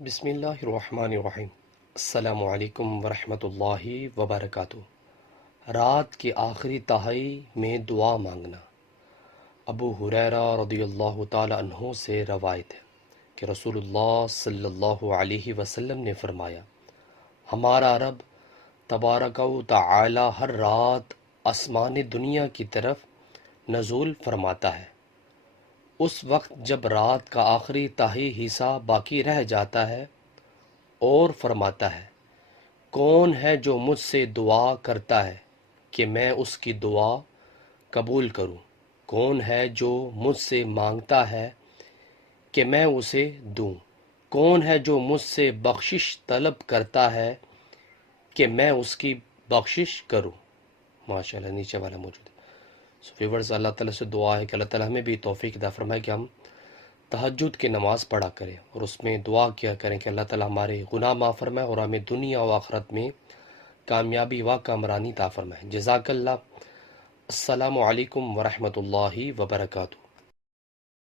بسم اللہ الرحمن الرحیم۔ السلام علیکم ورحمۃ اللہ وبرکاتہ۔ رات کے آخری تہائی میں دعا مانگنا۔ ابو ہریرہ رضی اللہ تعالی عنہ سے روایت ہے کہ رسول اللہ صلی اللہ علیہ وسلم نے فرمایا، ہمارا رب تبارک و تعالی ہر رات آسمان دنیا کی طرف نزول فرماتا ہے۔ اس وقت جب رات کا آخری تہائی حصہ باقی رہ جاتا ہے اور فرماتا ہے، کون ہے جو مجھ سے دعا کرتا ہے کہ میں اس کی دعا قبول کروں؟ کون ہے جو مجھ سے مانگتا ہے کہ میں اسے دوں؟ کون ہے جو مجھ سے بخشش طلب کرتا ہے کہ میں اس کی بخشش کروں؟ ماشاءاللہ نیچے والا موجود ہے۔ ویورز، اللہ تعالیٰ سے دعا ہے کہ اللہ تعالیٰ ہمیں بھی توفیق عطا فرمائے کہ ہم تہجد کی نماز پڑھا کریں اور اس میں دعا کیا کریں کہ اللہ تعالیٰ ہمارے گناہ معاف فرمائے اور ہمیں دنیا و آخرت میں کامیابی و کامرانی عطا فرمائے۔ جزاک اللہ۔ السلام علیکم ورحمۃ اللہ وبرکاتہ۔